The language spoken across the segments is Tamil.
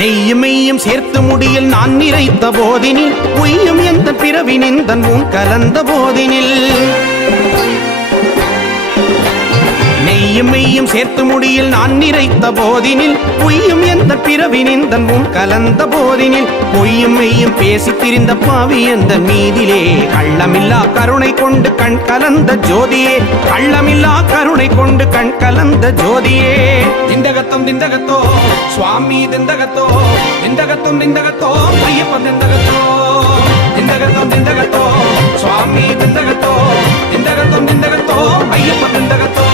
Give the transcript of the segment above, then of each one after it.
நெய்யும் மெய்யும் சேர்த்து முடியில் நான் நிறைத்த போதினில் பொய்யும் எந்த பிறவி நிந்தன் உன் கலந்த போதினில் நெய்யும் மெய்யும் சேர்த்து முடியில் நான் நிறைத்த போதினில் பொய்யும் எந்த பிறவி நிந்தன் உன் கலந்த போதினில் பொய்யும் மெய்யும் பேசி திரிந்த பாவி எந்த மீதிலே கள்ளமில்லா கருணை கொண்டு கண் கலந்த ஜோதியே கள்ளமில்லா கருணை கொண்டு கண் கலந்த ஜோதியே திண்டகத்தம் திண்டகத்தோ சுவாமி திண்டகத்தோ திண்டகத்தம் திண்டகத்தோ ஐயப்பன் திண்டகத்தோ திண்டகத்தம் திண்டகத்தோ சுவாமி திண்டகத்தோ திண்டகத்தம் திண்டகத்தோ ஐயப்பன் திண்டகத்தோ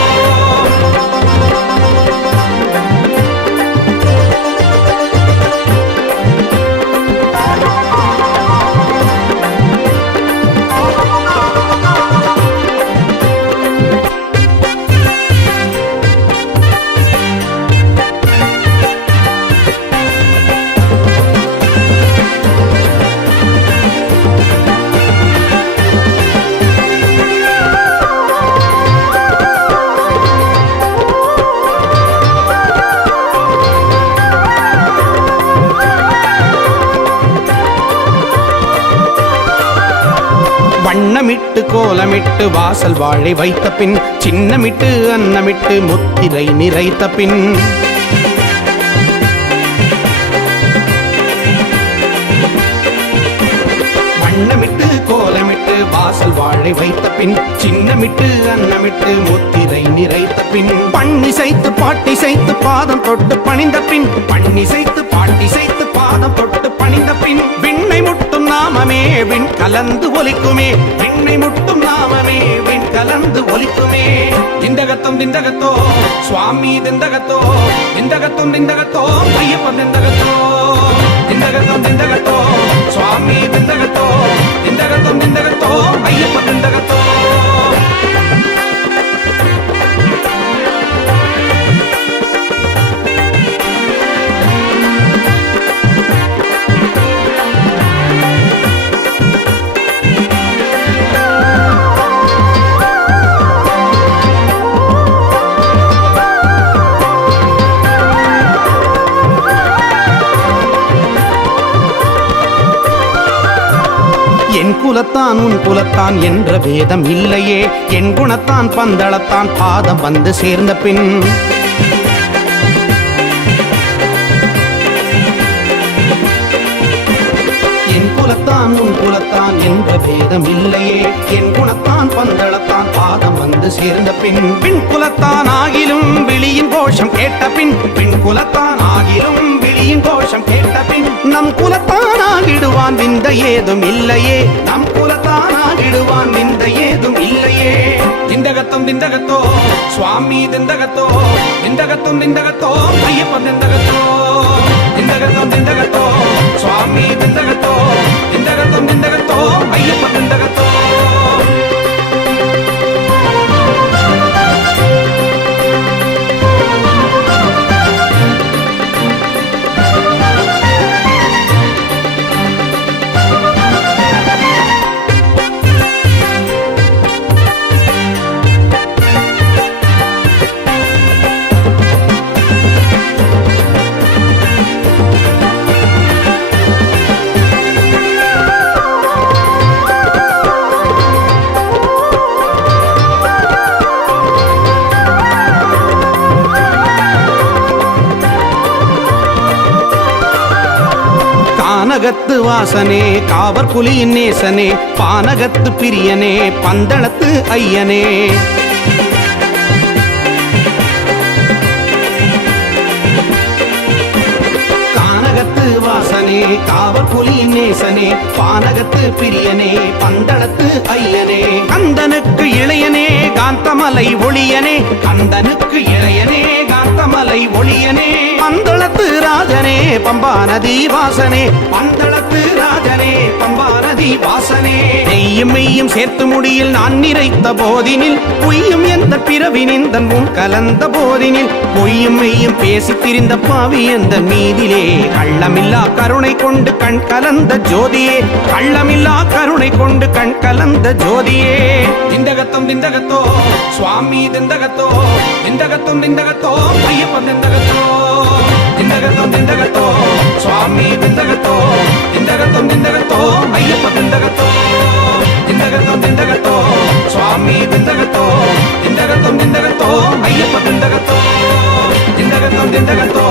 வண்ணமிட்டு கோலமிட்டு வாசல் வாழை வைத்த பின் சின்னமிட்டு அன்னமிட்டு முத்திரை நிறைத்த பின் வண்ணமிட்டு கோலமிட்டு வாசல் வாழை வைத்த பின் சின்னமிட்டு அன்னமிட்டு முத்திரை நிறைத்த பின் பண்ணிசைத்து பாட்டிசைத்து பாதம் தொட்டு பணிந்த பின் பண்ணிசைத்து பாட்டிசைத்து பாதம் தொட்டு பணிந்த பின் விண்ணை முட்டும் நாமமே விண் கலந்து ஒலிக்குமே விண்ணை முட்டும் நாமமே விண் கலந்து ஒலிக்குமே திண்டகத்தம் திண்டகத்தோ சுவாமி திண்டகத்தோ திண்டகத்தம் திண்டகத்தோ ஐயப்பன் திண்டகத்தோ திண்டகத்தம் திண்டகத்தோ சுவாமி திண்டகத்தோ திண்டகத்தம் திண்டகத்தோ ஐயப்பன் திண்டகத்தோ என் குலத்தான் உன் குலத்தான் என்ற வேதம் இல்லையே என் குணத்தான் பந்தளத்தான் பாதம் வந்து சேர்ந்த பின் என் குலத்தான் உன் குலத்தான் என்ற வேதம் இல்லையே என் குணத்தான் பந்தளத்தான் பாதம் வந்து சேர்ந்த பின் பின் குலத்தான் ஆகிலும் விழியின் கோஷம் கேட்ட பின் பின் குலத்தான் ஆகிலும் விழியின் கோஷம் கேட்ட பின் நம் குலத்தான் ஆகிடுவான் விந்த ஏதும் இல்லையே நம் குலத்தான் ஆகிடுவான் விந்த ஏதும் இல்லையே திண்டகத்தம் திண்டகத்தோ சுவாமி திண்டகத்தோ திண்டகத்தம் திண்டகத்தோ ஐயப்பன் திண்டகத்தோ திண்டகத்தம் திண்டகத்தோ சுவாமி திண்டகத்தோ திண்டகத்தம் திண்டகத்தோ ஐயப்பன் திண்டகத்தோ கானகத்து வாசனே காவர் புலியின் நேசனே பானகத்து பிரியனே பந்தளத்து ஐயனே கானகத்து வாசனே காவர் புலியின் நேசனே பானகத்து பிரியனே பந்தளத்து ஐயனே கந்தனுக்கு இளையனே காந்தமலை ஒளியனே கந்தனுக்கு இளையனே காந்தமலை ஒளியனே பந்தளத்து ராஜனே பம்பா நதி வாசனே பந்தளத்து ராஜனே பம்பா நதி வாசனே நெய்யும் மெய்யும் சேர்த்து முடியில் நான் நிறைத்த போதினில் பொய்யும் எந்த பிறவி நிந்தன் உன் கலந்த போதினில் பொய்யும் மெய்யும் பேசி திரிந்த பாவி எந்த மீதிலே கள்ளமில்லா கருணை கொண்டு கண் கலந்த ஜோதியே கள்ளமில்லா கருணை கொண்டு கண் கலந்த ஜோதியே திண்டகத்தம் திண்டகத்தோ சுவாமி திண்டகத்தோ திண்டகத்தம் திண்டகத்தோ ஐயப்பன் திண்டகத்தோ திண்டகத்தம் திண்டகத்தோ திண்டகத்தோ ஐயப்ப திண்டகத்தோ திண்டகத்தம் திண்டகத்தோ சுவாமி திண்டகத்தோ திண்டகத்தம் திண்டகத்தோ ஐயப்ப திண்டகத்தோ திண்டகத்தம் திண்டகத்தோ